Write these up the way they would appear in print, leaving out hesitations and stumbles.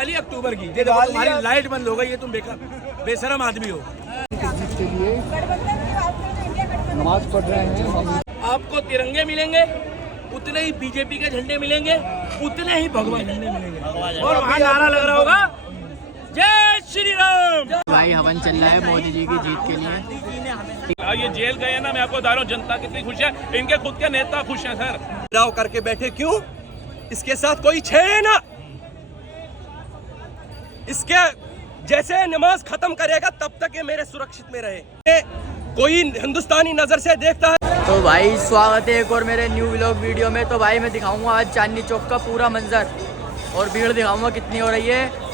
अक्टूबर की ये देखो तुम्हारी लाइट बंद हो गई है, तुम बेशरम आदमी हो। के लिए नमाज पढ़ रहे हैं हम। आपको तिरंगे मिलेंगे, उतने ही बीजेपी के झंडे मिलेंगे, उतने ही भगवा झंडे मिलेंगे, और वहाँ नारा लग रहा होगा जय श्री राम। भाई हवन चल रहा है मोदी जी की जीत के लिए। ये जेल गए ना, मैं आपको बता रहा हूँ जनता कितनी खुश है, इनके खुद के नेता खुश हैं सर। राव करके बैठे क्यों? इसके साथ कोई छेड़े ना। इसके जैसे नमाज खत्म करेगा तब तक ये मेरे सुरक्षित में रहे। कोई हिंदुस्तानी नजर से देखता है। तो भाई स्वागत है एक और मेरे न्यू व्लॉग वीडियो में। तो भाई मैं दिखाऊंगा आज चांदनी चौक का पूरा मंजर और भीड़ दिखाऊंगा कितनी हो रही है।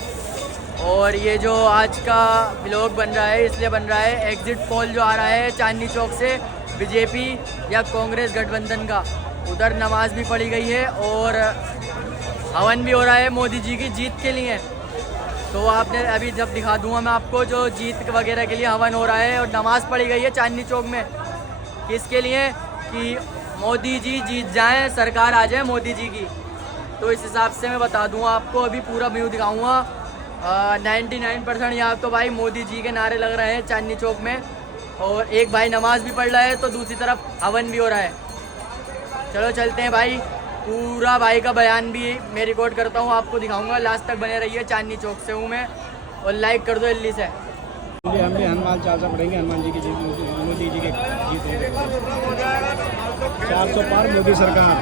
और ये जो आज का व्लॉग बन रहा है इसलिए बन रहा है, एग्जिट पोल जो आ रहा है चांदनी चौक से बीजेपी या कांग्रेस गठबंधन का, उधर नमाज भी पढ़ी गई है और हवन भी हो रहा है मोदी जी की जीत के लिए। तो आपने अभी जब दिखा दूंगा मैं आपको जो जीत वगैरह के लिए हवन हो रहा है और नमाज़ पढ़ी गई है चांदनी चौक में, किसके लिए कि मोदी जी जीत जाएं, सरकार आ जाए मोदी जी की। तो इस हिसाब से मैं बता दूंगा आपको, अभी पूरा व्यू दिखाऊंगा। 99% यहाँ तो भाई मोदी जी के नारे लग रहे हैं चांदनी चौक में, और एक भाई नमाज भी पढ़ रहा है तो दूसरी तरफ हवन भी हो रहा है। चलो चलते हैं भाई, पूरा भाई का बयान भी मैं रिकॉर्ड करता हूँ, आपको दिखाऊंगा। लास्ट तक बने रहिए, चांदनी चौक से हूँ मैं, और लाइक कर दो जल्दी से। हम भी हनुमान चालीसा पढ़ेंगे, हनुमान जी की जीत, मोदी जी की जीत। 400 पार मोदी सरकार।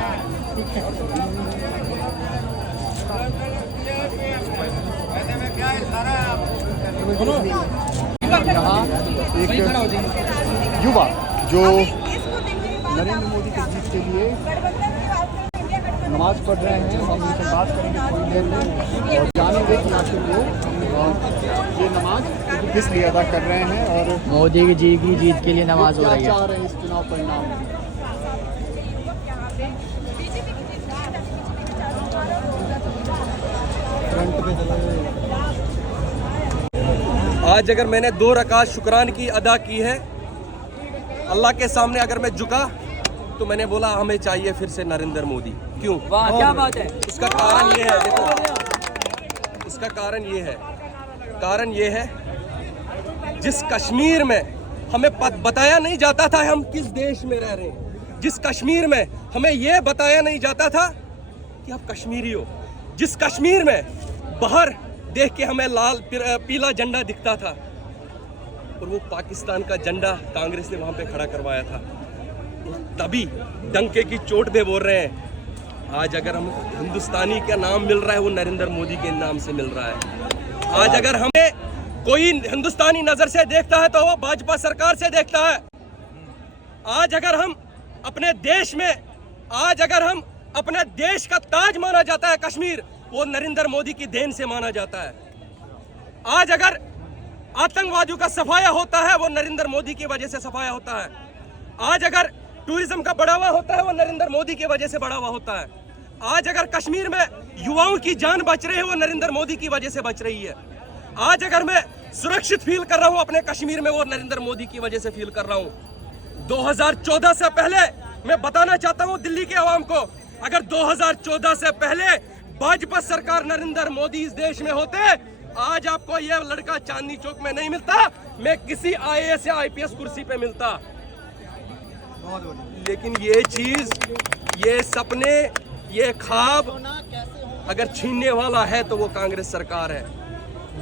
यहाँ एक युवा जो नरेंद्र मोदी की जीत के लिए नमाज पढ़ रहे हैं, हम उनसे बात करेंगे थोड़ी देर में और जानेंगे कि आखिर वो ये नमाज किस लिए अदा कर रहे हैं और मोदी जी की जीत के लिए नमाज हो रही है। चाह रहे हैं इस चुनाव परिणाम में। आज अगर मैंने 2 रकात शुक्रान की अदा की है अल्लाह के सामने, अगर मैं झुका तो मैंने बोला हमें चाहिए फिर से नरेंद्र मोदी। क्यों? वाह क्या बात है। इसका कारण ये है, देखो इसका कारण ये है जिस कश्मीर में हमें बताया नहीं जाता था हम किस देश में रह रहे हैं, जिस कश्मीर में हमें ये बताया नहीं जाता था कि आप कश्मीरी हो, जिस कश्मीर में बाहर देख के हमें लाल पीला झंडा दिखता था और वो पाकिस्तान का झंडा कांग्रेस ने वहां पे खड़ा करवाया था, तभी डंके की चोट पे बोल रहे हैं आज अगर हम हिंदुस्तानी का नाम मिल रहा है वो नरेंद्र मोदी के नाम से मिल रहा है। आज अगर हमें कोई हिंदुस्तानी नजर से देखता है तो वो भाजपा सरकार से देखता है। आज अगर हम अपने देश में, आज अगर हम अपने देश का ताज माना जाता है कश्मीर, वो नरेंद्र मोदी की देन से माना जाता है। आज अगर आतंकवादियों का सफाया होता है वो नरेंद्र मोदी की वजह से सफाया होता है। आज अगर टूरिज्म का बढ़ावा होता है वो नरेंद्र मोदी की वजह से बढ़ावा होता है। आज अगर कश्मीर में युवाओं की जान बच रही है वो नरेंद्र मोदी की वजह से बच रही है। आज अगर मैं सुरक्षित फील कर रहा हूं अपने कश्मीर में वो नरेंद्र मोदी की वजह से फील कर रहा हूं। 2014 से पहले मैं बताना चाहता हूं दिल्ली के आवाम को, अगर 2014 से पहले भाजपा सरकार नरेंद्र मोदी इस देश में होते, आज आपको यह लड़का चांदनी चौक में नहीं मिलता, मैं किसी IAS या IPS कुर्सी पे मिलता। लेकिन ये चीज, ये सपने, ये ख्वाब अगर छीनने वाला है तो वो कांग्रेस सरकार है।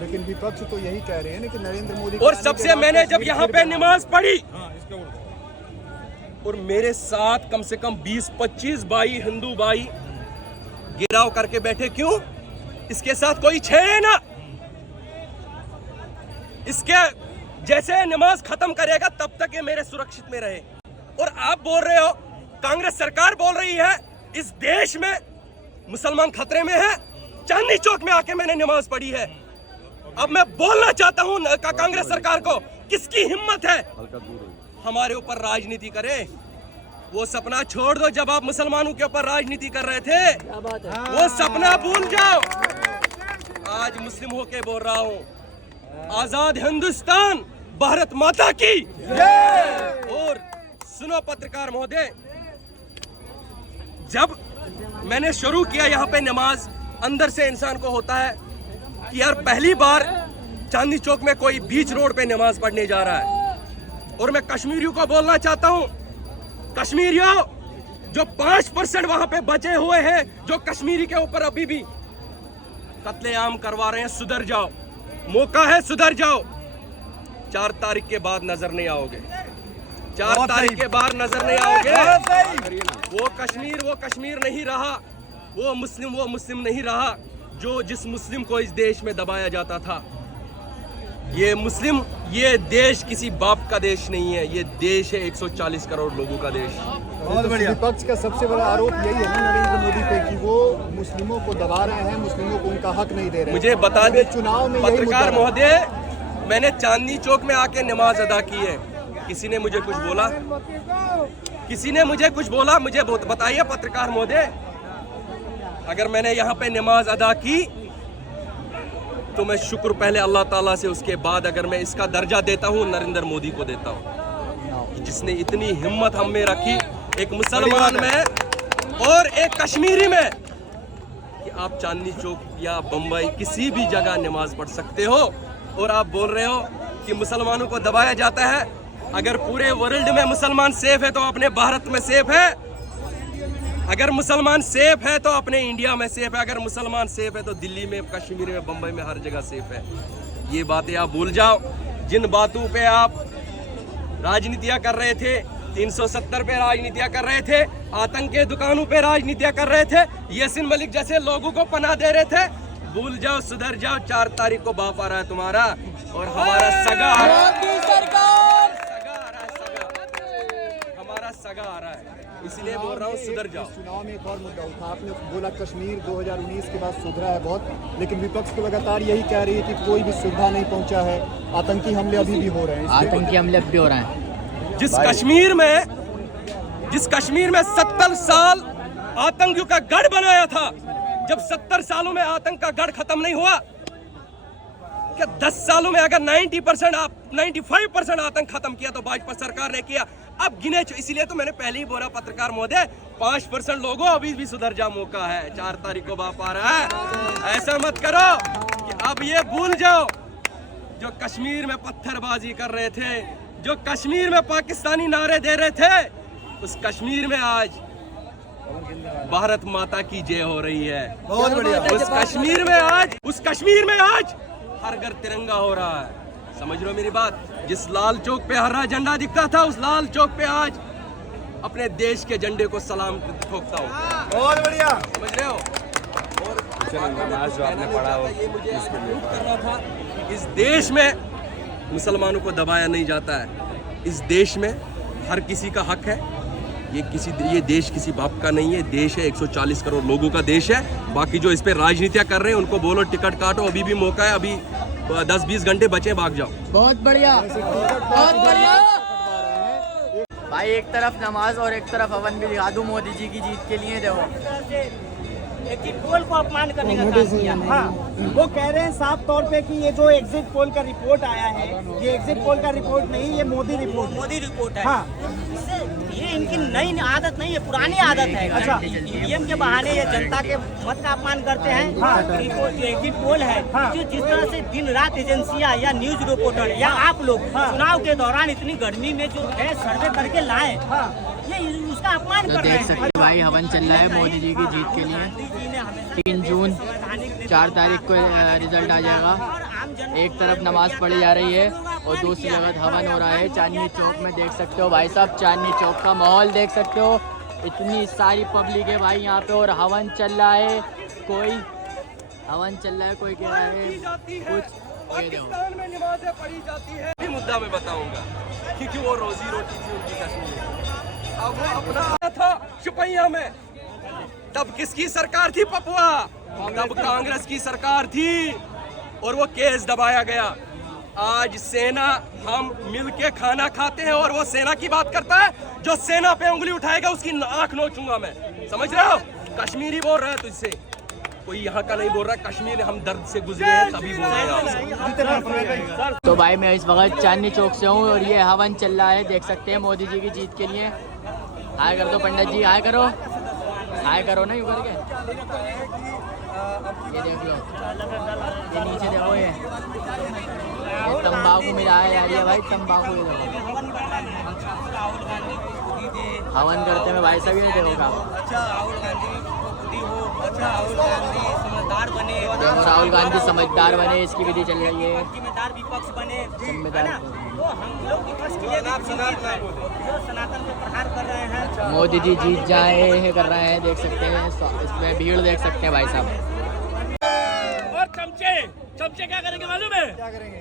लेकिन विपक्ष तो यही कह रहे हैं कि नरेंद्र मोदी। और सबसे मैंने जब यहाँ पे नमाज पढ़ी और मेरे साथ कम से कम 20-25 भाई हिंदू भाई गिराव करके बैठे क्यों? इसके साथ कोई छेड़े ना। इसके जैसे नमाज खत्म करेगा तब तक ये मेरे सुरक्षित में रहे। और आप बोल रहे हो, कांग्रेस सरकार बोल रही है इस देश में मुसलमान खतरे में है, चांदनी चौक में आके मैंने नमाज पढ़ी है। अब मैं बोलना चाहता हूं कांग्रेस सरकार को, किसकी हिम्मत है हमारे ऊपर राजनीति करे? वो सपना छोड़ दो जब आप मुसलमानों के ऊपर राजनीति कर रहे थे, वो सपना भूल जाओ। आज मुस्लिम होके बोल रहा हूँ, आजाद हिंदुस्तान, भारत माता की। और सुनो पत्रकार महोदय, जब मैंने शुरू किया यहाँ पे नमाज, अंदर से इंसान को होता है कि यार पहली बार चांदनी चौक में कोई बीच रोड पे नमाज पढ़ने जा रहा है। और मैं कश्मीरियों को बोलना चाहता हूँ, कश्मीरियों जो 5% वहां पे बचे हुए हैं, जो कश्मीरी के ऊपर अभी भी कत्लेआम करवा रहे हैं, सुधर जाओ, मौका है, सुधर जाओ। 4 तारीख के बाद नजर नहीं आओगे, 4 तारीख के बाद नजर नहीं आओगे। वो कश्मीर नहीं रहा, वो मुस्लिम नहीं रहा जो जिस मुस्लिम को इस देश में दबाया जाता था। ये देश किसी बाप का देश नहीं है, ये देश है 140 करोड़ लोगों का देश। बहुत बढ़िया। विपक्ष का सबसे बड़ा आरोप यही है ना नरेंद्र मोदी पे कि वो मुस्लिमों को दबा रहे हैं, मुस्लिमों को उनका हक नहीं दे रहे। मुझे बता दें चुनाव में पत्रकार महोदय, मैंने चांदनी चौक में आके नमाज अदा की है, किसी ने मुझे कुछ बोला? किसी ने मुझे कुछ बोला? मुझे बताइए पत्रकार महोदय, अगर मैंने यहाँ पे नमाज अदा की तो मैं शुक्र पहले अल्लाह ताला से, उसके बाद अगर मैं इसका दर्जा देता हूँ नरेंद्र मोदी को देता हूँ, जिसने इतनी हिम्मत हम में रखी, एक मुसलमान में और एक कश्मीरी में, कि आप चांदनी चौक या बम्बई किसी भी जगह नमाज पढ़ सकते हो। और आप बोल रहे हो कि मुसलमानों को दबाया जाता है। अगर पूरे वर्ल्ड में मुसलमान सेफ है तो अपने भारत में सेफ है, अगर मुसलमान सेफ है तो अपने इंडिया में सेफ है, अगर मुसलमान सेफ है तो दिल्ली में, कश्मीर में, बम्बई में, हर जगह सेफ है। ये बातें आप भूल जाओ। जिन बातों पे आप राजनीतियां कर रहे थे, 370 पे राजनीतियां कर रहे थे, आतंक के दुकानों पे राजनीतियां कर रहे थे, यासीन मलिक जैसे लोगों को पनाह दे रहे थे, भूल जाओ, सुधर जाओ। 4 तारीख को बाप आ रहा है तुम्हारा और हमारा सगा आ रहा है, हमारा सगा आ रहा है, इसलिए बोल रहा हूँ सुधर जाओ। चुनाव में एक और मुद्दा उठा, आपने बोला कश्मीर 2019 के बाद सुधरा है बहुत, लेकिन विपक्ष तो लगातार यही कह रही है कि कोई भी सुविधा नहीं पहुंचा है, आतंकी हमले अभी भी हो रहे हैं। आतंकी हमले भी हो रहे हैं। जिस कश्मीर में 70 साल आतंकियों का गढ़ बनाया था, जब 70 सालों में आतंक का गढ़ खत्म नहीं हुआ, क्या 10 सालों में अगर 95% आतंक खत्म किया तो भाजपा सरकार ने किया? अब गिने, इसीलिए तो मैंने पहले ही बोला पत्रकार महोदय, 5% लोगों अभी भी सुधर जा, मौका है। 4 तारीख को बाप आ रहा है, ऐसा मत करो कि अब ये भूल जाओ जो कश्मीर में पत्थरबाजी कर रहे थे, जो कश्मीर में पाकिस्तानी नारे दे रहे थे, उस कश्मीर में आज भारत माता की जय हो रही है। बहुत बढ़िया। उस कश्मीर में आज हर घर तिरंगा हो रहा है। समझ रहे हो मेरी बात? जिस लाल चौक पे हरा झंडा दिखता था, उस लाल चौक पे आज अपने देश के झंडे को सलाम ठोकता हूँ। बहुत बढ़िया। समझ रहे हो? और नमाज जो आपने पढ़ा हो, ये मुझे कर रहा था, इस देश में मुसलमानों को दबाया नहीं जाता है। इस देश में हर किसी का हक है। ये देश किसी बाप का नहीं है, देश है 140 करोड़ लोगों का देश है। बाकी जो इस पे राजनीतियां कर रहे हैं उनको बोलो टिकट काटो, अभी भी मौका है, अभी 10-20 घंटे बचे, भाग जाओ। बहुत बढ़िया, बहुत बढ़िया भाई। एक तरफ नमाज और एक तरफ हवन भी दिखा दूं मोदी जी की जीत के लिए। देखो एग्जिट पोल को अपमान करने का काम किया। हाँ, वो कह रहे हैं साफ तौर पे कि ये जो एग्जिट पोल का रिपोर्ट आया है, ये एग्जिट पोल का रिपोर्ट नहीं, ये मोदी रिपोर्ट है। हाँ, ये इनकी नई आदत नहीं है, पुरानी आदत है। अच्छा, ईवीएम के बहाने ये जनता के मत का अपमान करते हैं। हाँ, रिपोर्ट जो एग्जिट पोल है, जो जिस तरह से दिन रात एजेंसियां या न्यूज रिपोर्टर या आप लोग चुनाव के दौरान इतनी गर्मी में जो है सर्वे करके लाए, ये उसका अपमान कर रहे हैं। देख सकते हो भाई, हवन चल रहा है मोदी जी की जीत के लिए। 3 जून 4 तारीख को रिजल्ट आ जाएगा। एक तरफ नमाज पढ़ी जा रही है और दूसरी जगह हवन हो रहा है चांदनी चौक में। देख सकते हो भाई साहब, चांदनी चौक का माहौल देख सकते हो, इतनी सारी पब्लिक है भाई यहाँ पे और हवन चल रहा है। कोई हवन चल रहा है, कोई कह रहा है कुछ। पाकिस्तान में नमाज़ें पढ़ी जाती है, ये मुद्दा मैं बताऊंगा, क्योंकि वो रोजी रोटी थी उनकी कश्मीर। अब वो अपना था शुपैया में, तब किसकी सरकार थी पपुआ? तब कांग्रेस की सरकार थी और वो केस दबाया गया। आज सेना, हम मिलके खाना खाते हैं और वो सेना की बात करता है। जो सेना पे उंगली उठाएगा उसकी आंख नोचूंगा मैं। समझ रहे हो? कश्मीरी बोल रहा है तुझसे, कोई यहाँ का नहीं बोल रहा। कश्मीर हम दर्द से गुजरे हैं तभी बोल रहे हैं। तो भाई मैं इस वक्त चांदनी चौक से हूँ और ये हवन चल रहा है, देख सकते हैं मोदी जी की जीत के लिए। हाय कर दो पंडित जी, हाय करो ना यूं करके। ये देख लो, ये नीचे देखो, ये तंबाकू मिलाया जा रही है भाई, तंबाकू। ये देखो हवन करते हैं भाई साहब, ये देखो काम। देखो राहुल गांधी समझदार बने, इसकी विधि चल रही है। जिम्मेदार विपक्ष बने, जिम्मेदार तो हम लोग विपक्ष के लिए जो सनातन पे प्रहार कर रहे हैं। मोदी जी जीत जाए कर रहे हैं, देख सकते हैं इसमें भीड़ देख सकते हैं भाई साहब। और चमचे चमचे क्या करेंगे मालूम है? क्या करेंगे?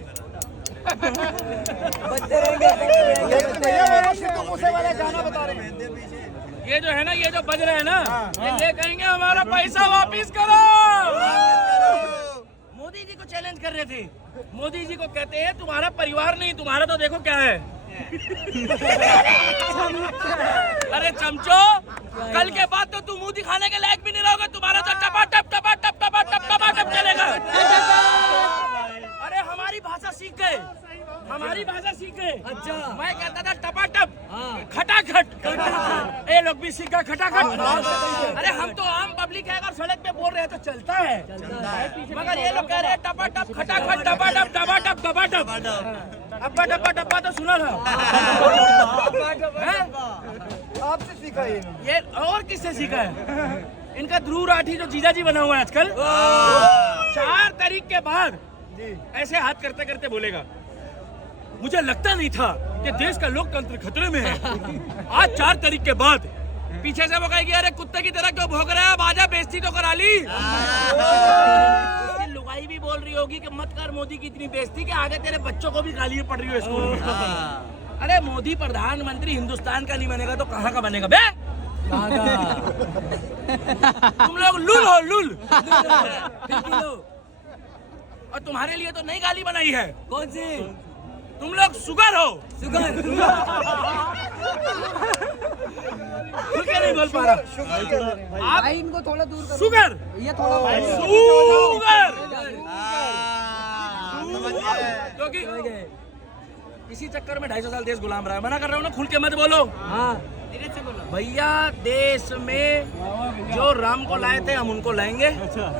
गाना बता रहे हैं। ये जो है ना, ये जो बज रहे हैं ना, ये कहेंगे हमारा पैसा वापिस करो। मोदी जी को चैलेंज कर रहे थे। मोदी जी को कहते हैं तुम्हारा परिवार नहीं, तुम्हारा तो देखो क्या है। अरे चमचो, कल के बाद तो तुम मुंह दिखाने के लायक भी नहीं रहोगे, तुम्हारा तो टपाटप टपाटप टपाटप टपाटप चलेगा। अरे हमारी भाषा सीख गए, हमारी भाषा सीख गए। अच्छा, मैं कहता था टपाटप, खटाखट, ये लोग भी सीख गए खटाखट। अरे हम तो आम पब्लिक है, अगर सड़क पे बोल रहे हैं तो चलता है, मगर ये लोग कह रहे हैं टपाटप खटाखट टपाटप टपाटप टपाटप। अब्बा डब्बा डब्बा तो सुना था। आपसे सीखा ये और किससे सीखा है? इनका ध्रुव राठी जो जीजा जी बना हुआ है आजकल, 4 तारीख के बाद ऐसे हाथ करते करते बोलेगा, मुझे लगता नहीं था कि देश का लोकतंत्र खतरे में है। आज 4 तारीख के बाद पीछे से वो कहेगी, अरे कुत्ते की तरह क्यों भौंक रहा है, अब आजा बेइज्जती तो करा ली। लुगाई भी बोल रही होगी कि मत कर मोदी की इतनी बेइज्जती कि आगे तेरे बच्चों को भी गालियां पड़ रही हो स्कूल में। अरे मोदी प्रधानमंत्री हिंदुस्तान का नहीं बनेगा तो कहाँ का बनेगा बे? तुम लोग लुल हो, लुल। और तुम्हारे लिए तो नई गाली बनाई है। कौन सी? तुम लोग सुगर हो। सुगर खुल के नहीं बोल पा रहा। आप इनको थोड़ा दूर करो। सुगर, ये थोड़ा सुगर, क्योंकि इसी चक्कर में 250 साल देश गुलाम रहा है। मना कर रहा हूँ ना, खुल के मत बोलो। भैया देश में जो राम को लाए थे हम उनको लाएंगे,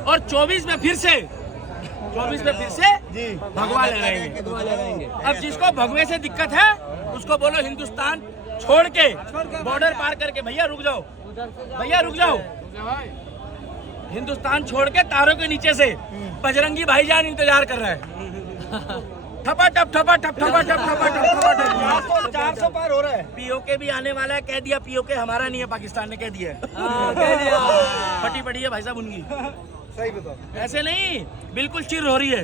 और 24 में फिर से भगवा लगाएंगे। अब जिसको भगवे से दिक्कत है उसको बोलो हिंदुस्तान छोड़ के बॉर्डर पार करके, भैया रुक जाओ, भैया रुक जाओ, हिंदुस्तान छोड़ के तारों के नीचे से बजरंगी भाईजान इंतजार कर रहा है। ठपाटप ठपाटप ठपाटप ठपाटप ठपाटप 400 पार हो रहा है। पीओके भी आने वाला है, कह दिया पीओके हमारा नहीं है, पाकिस्तान ने कह दिया फटी पड़ी है भाई साहब उनकी। सही बताओ। ऐसे नहीं, बिल्कुल चिर हो रही है।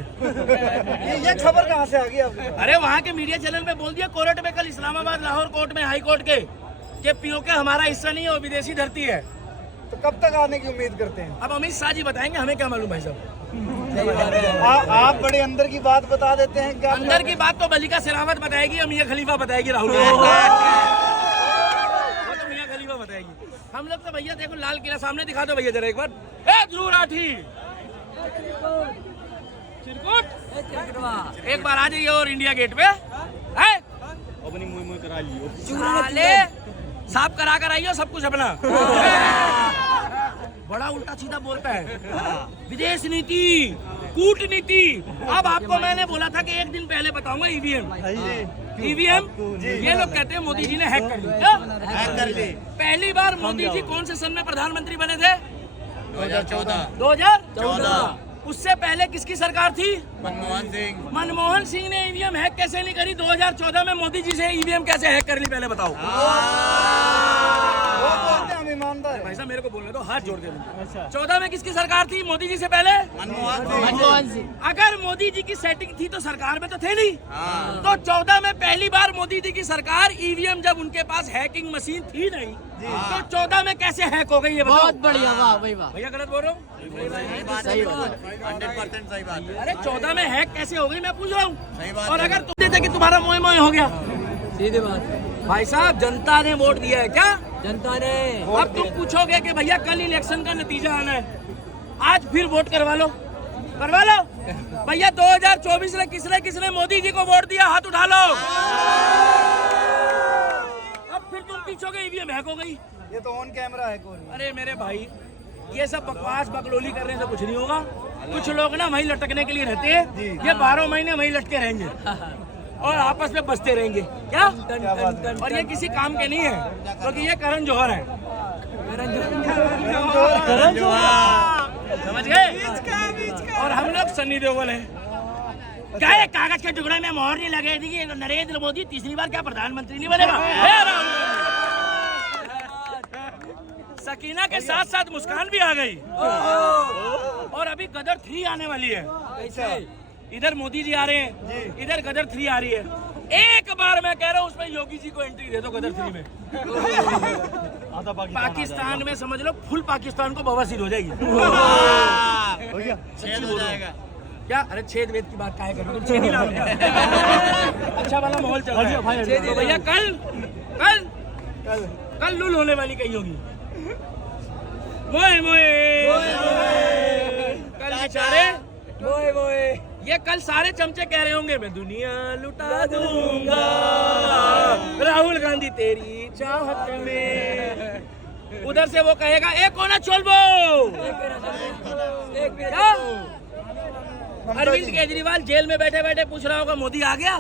ये खबर कहाँ से आ गई आपको? अरे वहाँ के मीडिया चैनल पे बोल दिया कोर्ट में, कल इस्लामाबाद लाहौर कोर्ट में, हाई कोर्ट के पीओके हमारा हिस्सा नहीं है, वो विदेशी धरती है। तो कब तक आने की उम्मीद करते हैं? अब अमित शाह जी बताएंगे, हमें क्या मालूम भाई साहब। आप बड़े अंदर की बात बता देते हैं क्या? अंदर की बात तो मलिका शेरावत बताएगी, मियां खलीफा बताएगी, राहुल तो मियां खलीफा बताएगी। हम लोग तो भैया देखो लाल किला सामने दिखा दो भैया जरा एक बार। ध्रुव राठी चिरकुट एक बार आ जाइए और इंडिया गेट पे है अपनी मुंह करा लियो, साफ करा कर आइयो सब कुछ अपना। बड़ा उल्टा सीधा बोलता है, विदेश नीति, कूटनीति। अब आपको मैंने बोला था कि एक दिन पहले बताऊंगा ईवीएम। ये लोग कहते हैं मोदी जी ने हैक कर ली। पहली बार मोदी जी कौन से सन में प्रधानमंत्री बने थे? 2014। उससे पहले किसकी सरकार थी? मनमोहन सिंह ने ईवीएम हैक कैसे नहीं करी? 2014 में मोदी जी से ईवीएम कैसे हैक कर ली पहले बताओ। हम ईमानदार भाई साहब मेरे को बोलने दो, हाथ जोड़ के। 14 में किसकी सरकार थी मोदी जी से पहले? मनमोहन सिंह। अगर मोदी जी की सेटिंग थी तो सरकार में तो थे नहीं। तो 14 में पहली बार मोदी जी की सरकार, ईवीएम जब उनके पास हैकिंग मशीन थी नहीं, तो 14 में कैसे हैक हो गई ये बताओ। बहुत बढ़िया, वाह भाई वाह। भैया गलत बोल रहा हूँ? सही बात, 100% सही बात। अरे 14 में हैक कैसे हो गई मैं पूछ रहा हूँ। और अगर तुम देते कि तुम्हारा मोए मोए हो गया, सीधी बात भाई साहब जनता ने वोट दिया है क्या? जनता ने। अब तुम पूछोगे कि भैया कल इलेक्शन का नतीजा आना है, आज फिर वोट करवा लो, करवा लो। भैया 2024 में किसने मोदी जी को वोट दिया? हाथ उठा लो। अब फिर तुम पूछोगे ईवीएम हैक हो गई। ये तो ऑन कैमरा है कोई। अरे मेरे भाई ये सब बकवास बकलोली करने से कुछ नहीं होगा। कुछ लोग ना वहीं लटकने के लिए रहते हैं, ये 12 महीने वहीं लटके रहेंगे और आपस में बसते रहेंगे क्या। और ये किसी काम के नहीं है, क्योंकि ये करण जौहर है। समझ गए। और हम लोग सन्नी देओल हैं। क्या ये कागज के टुकड़े में मोहर नहीं लगे थी कि नरेंद्र मोदी तीसरी बार क्या प्रधानमंत्री नहीं बनेगा। सकीना के साथ साथ मुस्कान भी आ गई और अभी गदर 3 आने वाली है। इधर मोदी जी आ रहे हैं, इधर गदर 3 आ रही है। एक बार मैं कह रहा हूँ उसमें योगी जी को एंट्री दे दो गदर 3 में। पाकिस्तान में समझ लो फुल पाकिस्तान को बवासीर हो जाएगी। सच्ची बोल रहा हूं। क्या अरे छेद वेद की बात काहे कर रहे हो तुम? छेद ही लाओ क्या? अच्छा वाला माहौल चल रहा है तो भैया कल लूल होने वाली कही होगी। मोए मोए कल बेचारे मोए मोए ये कल सारे चमचे कह रहे होंगे मैं दुनिया लुटा दूंगा राहुल गांधी तेरी चाहत में। उधर से वो कहेगा एक कोना छोड़बो। क्या अरविंद केजरीवाल जेल में बैठे बैठे पूछ रहा होगा मोदी आ गया,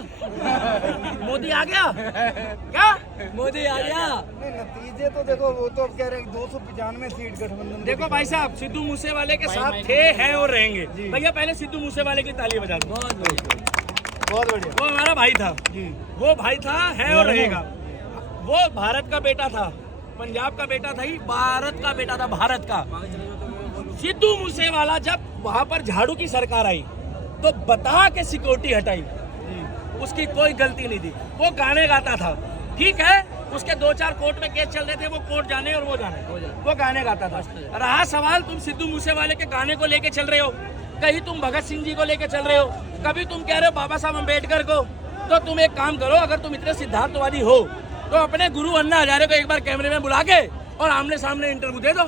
मोदी आ गया क्या, मोदी आ गया। नतीजे तो देखो, वो तो कह रहे हैं 295 सीट गठबंधन। देखो भाई साहब सिद्धू मूसेवाले के साथ थे, हैं और रहेंगे। भैया पहले सिद्धू मूसेवाले की ताली बजा दो। बहुत बढ़िया। वो हमारा भाई था जी, वो भाई था, है और रहेगा। वो भारत का बेटा था, पंजाब का बेटा था ही, भारत का बेटा था, भारत का। सिद्धू मूसेवाला जब वहां पर झाड़ू की सरकार आई तो बता के सिक्योरिटी हटाई, उसकी कोई गलती नहीं थी। वो गाने गाता था, ठीक है, उसके 2-4 कोर्ट में केस चल रहे थे, वो कोर्ट जाने और वो जाने, वो गाने गाता था। रहा सवाल तुम सिद्धू मूसेवाले के गाने को लेके चल रहे हो, कहीं तुम भगत सिंह जी को लेके चल रहे हो, कभी तुम कह रहे हो बाबा साहब अम्बेडकर को। तो तुम एक काम करो, अगर तुम इतने सिद्धार्थवादी हो तो अपने गुरु अन्ना हजारे को एक बार कैमरे में बुला के और आमने सामने इंटरव्यू दे दो,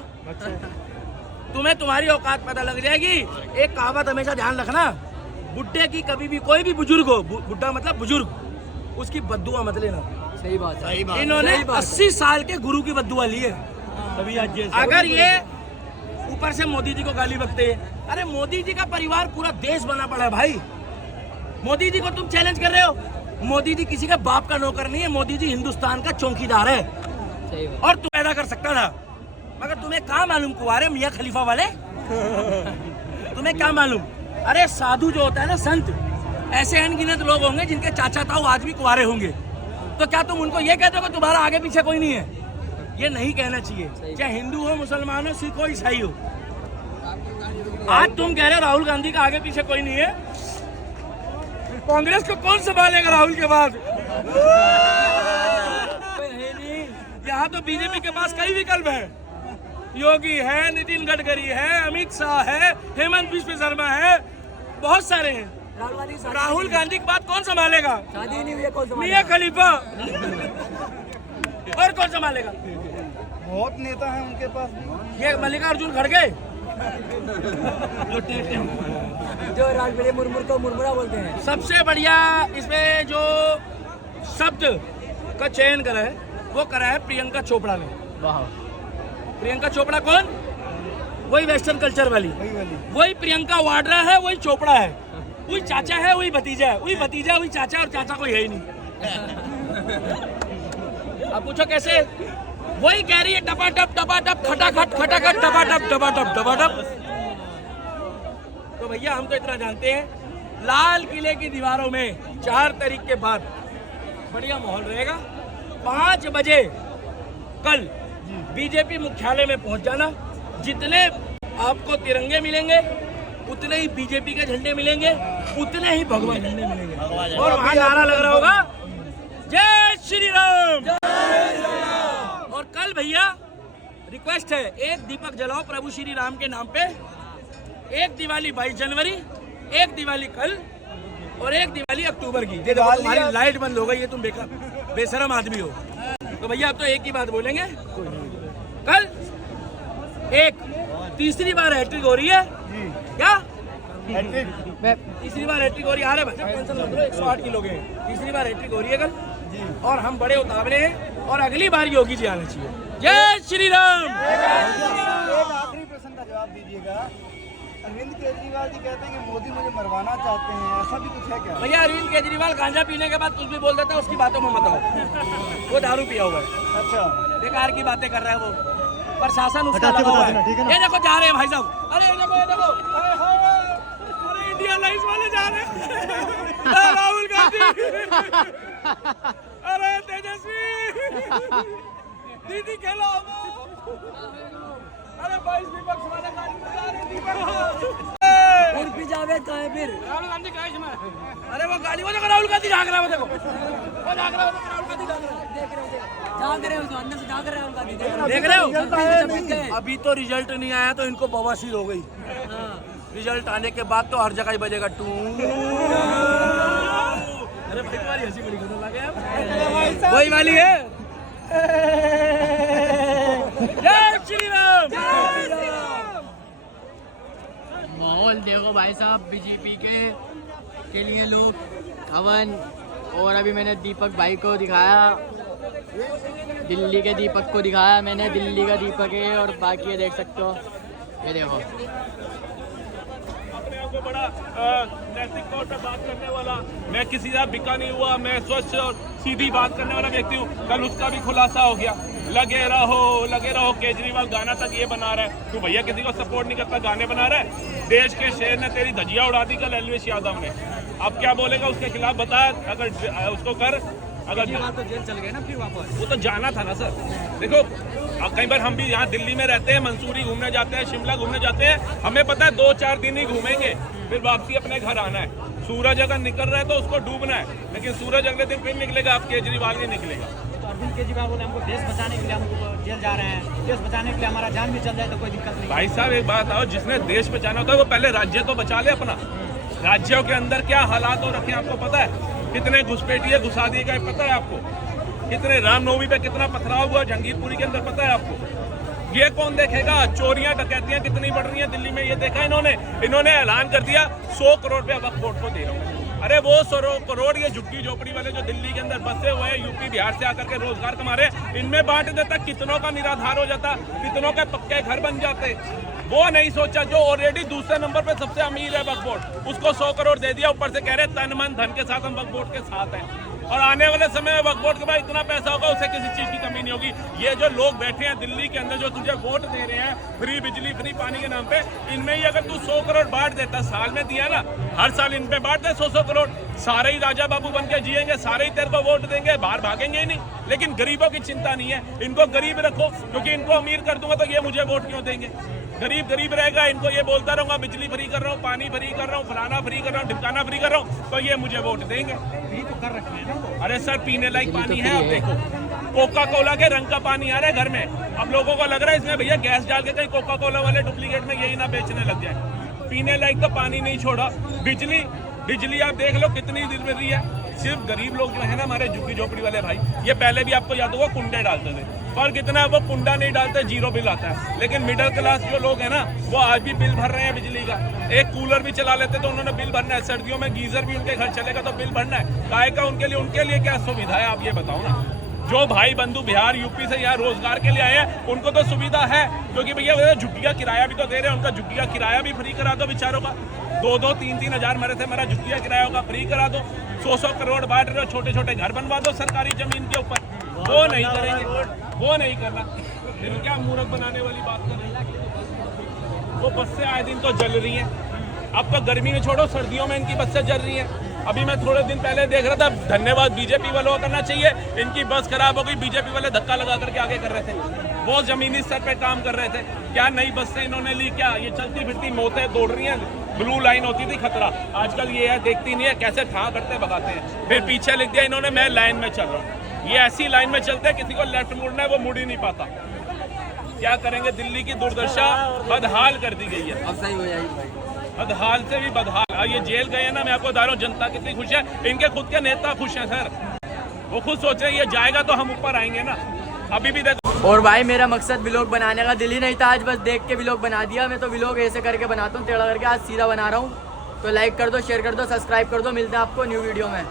तुम्हें तुम्हारी औकात पता लग जाएगी। एक कहावत हमेशा ध्यान रखना, बुड्ढे की कभी भी कोई भी बुजुर्ग हो, बुड्ढा मतलब बुजुर्ग, उसकी बद्दुआ मत लेना। सही बात है। इन्होंने 80 साल के गुरु की बद्दुआ ली है। अगर ये ऊपर से मोदी जी को गाली बकते हैं, अरे मोदी जी का परिवार पूरा देश बना पड़ा है भाई। मोदी जी को तुम चैलेंज कर रहे हो, मोदी जी किसी का बाप का नौकर नहीं है, मोदी जी हिंदुस्तान का चौकीदार है। और तू पैदा कर सकता था, मगर तुम्हें क्या मालूम कुंवारे मियां खलीफा वाले, तुम्हें क्या मालूम। अरे साधु जो होता है ना, संत, ऐसे अनगिनत लोग होंगे जिनके चाचा ताऊ आज भी कुंवारे होंगे। तो क्या तुम उनको ये कहते हो कि तुम्हारा आगे पीछे कोई नहीं है? ये नहीं कहना चाहिए, चाहे हिंदू हो, मुसलमान हो, सिख हो, ईसाई हो। आज तुम कह रहे हो राहुल गांधी का आगे पीछे कोई नहीं है, कांग्रेस को कौन संभालेगा राहुल के बाद? यहाँ तो बीजेपी के पास कई विकल्प है, योगी है, नितिन गडकरी है, अमित शाह है, हेमंत बिश्व शर्मा है, बहुत सारे हैं। राहुल गांधी के बाद कौन संभालेगा? शादी नहीं हुई, कौन मियां खलीफा और कौन संभालेगा? बहुत नेता है उनके पास। ये मल्लिकार्जुन खड़गे जो राजबड़े मुरमुर को मुरमुरा बोलते हैं। सबसे बढ़िया इसमें जो शब्द का चयन करा है वो करा है प्रियंका चोपड़ा ने। प्रियंका चोपड़ा कौन? वही वेस्टर्न कल्चर वाली, वही प्रियंका वाड्रा है, वही चोपड़ा है, वही चाचा है, वही भतीजा है, वही भतीजा, वही चाचा, और चाचा कोई है ही नहीं। अब पूछो कैसे? वही कह रही है टपाटप टपाटप खटाखट खटाखट टपाटप टपाटप टपाटप। तो भैया हम तो इतना जानते हैं, लाल किले की दीवारों में 4 तारीख के बाद बढ़िया माहौल रहेगा। 5 बजे कल बीजेपी मुख्यालय में पहुंच जाना। जितने आपको तिरंगे मिलेंगे उतने ही बीजेपी के झंडे मिलेंगे, उतने ही भगवा झंडे मिलेंगे, और वहां नारा लग रहा होगा जय श्री राम। और कल भैया रिक्वेस्ट है, एक दीपक जलाओ प्रभु श्री राम के नाम पे। एक दिवाली 22 जनवरी, एक दिवाली कल, और एक दिवाली अक्टूबर की। ये देखो तुम्हारी लाइट बंद हो गई है, तुम बेशरम आदमी हो। तो भैया अब तो एक ही बात बोलेंगे, कल एक तीसरी बार हैट्रिक हो रही है। क्या तीसरी बार हैट्रिक हो रही है? अरे भाई 108 किलो के, तीसरी बार हैट्रिक हो रही है कल, और हम बड़े उतावले हैं, और अगली बार योगी जी आना चाहिए। जय श्री राम। एक आखिरी प्रश्न जवाब दीजिएगा। अरविंद केजरीवाल जी कहते हैं कि मोदी मुझे मरवाना चाहते हैं, ऐसा भी कुछ है क्या? भैया अरविंद केजरीवाल गांजा पीने के बाद कुछ भी बोल देता है, उसकी बातों में मत आओ। वो दारू पिया हुआ है, अच्छा, बेकार की बातें कर रहा है वो। प्रशासन उसका लगा हुआ है। ये देखो जा रहे हैं भाई साहब, अरे ये देखो, अरे इंडिया लाइफ वाले जा रहे हैं। राहुल गांधी, अरे तेजस्वी, दीदी खेलो। अरे भाई विपक्ष वाले गाड़ी में जा रहे हैं, उर्फी जावेद कहाँ है फिर? राहुल गांधी का में। अरे वो गाड़ी, वो देखो राहुल गांधी झाँक रहा है, वो देखो, वो झाँक रहा है, राहुल गांधी झाँक रहा है। झाँक रहे हो उसको, अंदर से झाँक रहे हो उनका। देख रहे हो? अभी तो रिजल्ट नहीं आया तो इनको बवासीर हो गई। रिजल्ट आने के बाद तो हर जगह ही बजेगा टू। अरे भाई तुम्हारी हंसी बड़ी खतरनाक है। वही वाली है। जय श्री राम। माहौल देखो भाई साहब, बीजेपी के लिए लोग हवन। और अभी मैंने दीपक भाई को दिखाया, दिल्ली के दीपक को दिखाया मैंने, दिल्ली का दीपक है। और बाकी ये देख सकते हो, ये देखो अपने आप को बड़ा नैतिक तौर पर बात करने वाला, मैं किसी का बिका नहीं हुआ, मैं स्वच्छ और सीधी बात करने वाला व्यक्ति हूँ। कल उसका भी खुलासा हो गया। लगे रहो केजरीवाल गाना तक ये बना रहा है। तू भैया किसी को सपोर्ट नहीं करता, गाने बना रहा है। देश के शेर ने तेरी धजिया उड़ा दी कल एलवीएस यादव ने। अब क्या बोलेगा उसके खिलाफ, बता। अगर उसको कर, अगर तो जेल चल गए ना फिर वापस। वो तो जाना था ना सर। देखो कई बार हम भी यहाँ दिल्ली में रहते हैं, मंसूरी घूमने जाते हैं, शिमला घूमने जाते हैं, हमें पता है 2-4 दिन ही घूमेंगे, फिर वापसी अपने घर आना है। सूरज अगर निकल रहा है तो उसको डूबना है, लेकिन सूरज अगले दिन फिर निकलेगा। अब केजरीवाल नहीं निकलेगा। तो अरविंद केजरीवाल बोले हमको देश बचाने के लिए हम जेल जा रहे हैं, देश बचाने के लिए हमारा जान भी चल जाए तो कोई दिक्कत नहीं। भाई साहब एक बात आओ, जिसने देश बचाना होता है वो पहले राज्य तो बचा ले अपना। राज्यों के अंदर क्या हालात हो रखे हैं आपको पता है? कितने घुसपैठिए घुसा दिए गए पता है आपको? कितने रामनवमी पे कितना पथराव हुआ जंगीरपुरी के अंदर पता है आपको? ये कौन देखेगा? चोरियां डकैतियां कितनी बढ़ रही हैं दिल्ली में, ये देखा इन्होंने ऐलान कर दिया 100 करोड़ रुपया वक्फ बोर्ड को दे रहा हूँ। अरे वो 100 करोड़ ये झुग्गी झोपड़ी वाले जो दिल्ली के अंदर बसे हुए हैं, यूपी बिहार से आकर के रोजगार कमा रहे हैं, इनमें बांट देता, कितनों का निराधार हो जाता, कितनों के पक्के घर बन जाते। वो नहीं सोचा। जो ऑलरेडी दूसरे नंबर पे सबसे अमीर है वक्फ बोर्ड, उसको 100 करोड़ दे दिया। ऊपर से कह रहे तन मन धन के साथ हम वक्फ बोर्ड के साथ हैं। और आने वाले समय में वक्फ बोर्ड के पास इतना पैसा होगा उसे किसी चीज की कमी नहीं होगी। ये जो लोग बैठे हैं दिल्ली के अंदर जो तुझे वोट दे रहे हैं फ्री बिजली फ्री पानी के नाम पे, इनमें ही अगर तू 100 करोड़ बांट देता, साल में दिया ना, हर साल इन पे बांट दे 100 करोड़, सारे ही राजा बाबू बन के जिएंगे, सारे ही तेरे को वोट देंगे, बाहर भागेंगे ही नहीं। लेकिन गरीबों की चिंता नहीं है, इनको गरीब रखो, क्योंकि इनको अमीर कर दूंगा तो ये मुझे वोट क्यों देंगे? गरीब रहेगा, इनको ये बोलता रहूंगा बिजली फ्री कर रहा हूँ, पानी फ्री कर रहा हूँ, फलाना फ्री कर रहा हूँ, ढिमकाना फ्री कर रहा हूँ, तो ये मुझे वोट देंगे। तो कर रखे हैं ना। अरे सर पीने लायक पानी है, आप देखो कोका कोला के रंग का पानी आ रहा है घर में। अब लोगों को लग रहा है इसमें भैया गैस डाल के कहीं कोका कोला वाले डुप्लीकेट में यही ना बेचने लग जाए। पीने लायक तो पानी नहीं छोड़ा। बिजली आप देख लो कितनी दिन में रही है। सिर्फ गरीब लोग जो है ना हमारे झुग्गी झोपड़ी वाले भाई, ये पहले भी आपको याद होगा कुंडे डालते थे, पर कितना वो कुंडा नहीं डालते, 0 बिल आता है। लेकिन मिडिल क्लास जो लोग हैं ना, वो आज भी बिल भर रहे हैं बिजली का। एक कूलर भी चला लेते तो उन्होंने बिल भरना है, सर्दियों में गीजर भी उनके घर चलेगा तो बिल भरना है। काय का उनके लिए क्या सुविधा है आप ये बताओ ना। जो भाई बंधु बिहार यूपी से यहाँ रोजगार के लिए आए हैं उनको तो सुविधा है, क्योंकि भैया झुग्गी का किराया भी तो दे रहे हैं, उनका झुग्गी का किराया भी फ्री करा दो बेचारों का। 2-2, 3-3 हजार मरे थे, मेरा झुग्गी का किराया होगा, फ्री करा दो। 100 करोड़ बांट रहे हो, छोटे छोटे घर बनवा दो सरकारी जमीन के ऊपर। वो नहीं करेंगे, वो नहीं करना। फिर क्या मूर्ख बनाने वाली बात कर रहे हैं? वो बसें आए दिन तो जल रही हैं। अब तो गर्मी में छोड़ो, सर्दियों में इनकी बसें जल रही हैं। अभी मैं थोड़े दिन पहले देख रहा था, धन्यवाद बीजेपी वालों का करना चाहिए, इनकी बस खराब हो गई, बीजेपी वाले धक्का लगा करके आगे कर रहे थे। वो जमीनी स्तर पे काम कर रहे थे। क्या नई बसें इन्होंने ली? क्या ये चलती फिरती मौतें दौड़ रही हैं? ब्लू लाइन होती थी खतरा, आजकल ये है देखती नहीं है, कैसे ठा करते भगाते हैं। फिर पीछे लिख दिया इन्होंने मैं लाइन में चल रहा हूँ। ये ऐसी लाइन में चलते हैं, किसी को लेफ्ट मुड़ना है वो मुड़ ही नहीं पाता। क्या करेंगे? दिल्ली की दुर्दशा बदहाल कर दी गई है। अब सही हो जाएगी भाई, बदहाल से भी बदहाल। ये जेल गए हैं ना, मैं आपको बता रहा हूँ जनता कितनी खुश है। इनके खुद के नेता खुश हैं सर, वो खुद सोच रहे हैं ये जाएगा तो हम ऊपर आएंगे ना। अभी भी देखो। और भाई मेरा मकसद व्लॉग बनाने का दिल ही नहीं था, आज बस देख के व्लॉग बना दिया। मैं तो व्लॉग ऐसे करके बनाता हूँ, टेढ़ा करके, आज सीधा बना रहा हूँ। तो लाइक कर दो, शेयर कर दो, सब्सक्राइब कर दो। मिलते हैं आपको न्यू वीडियो में।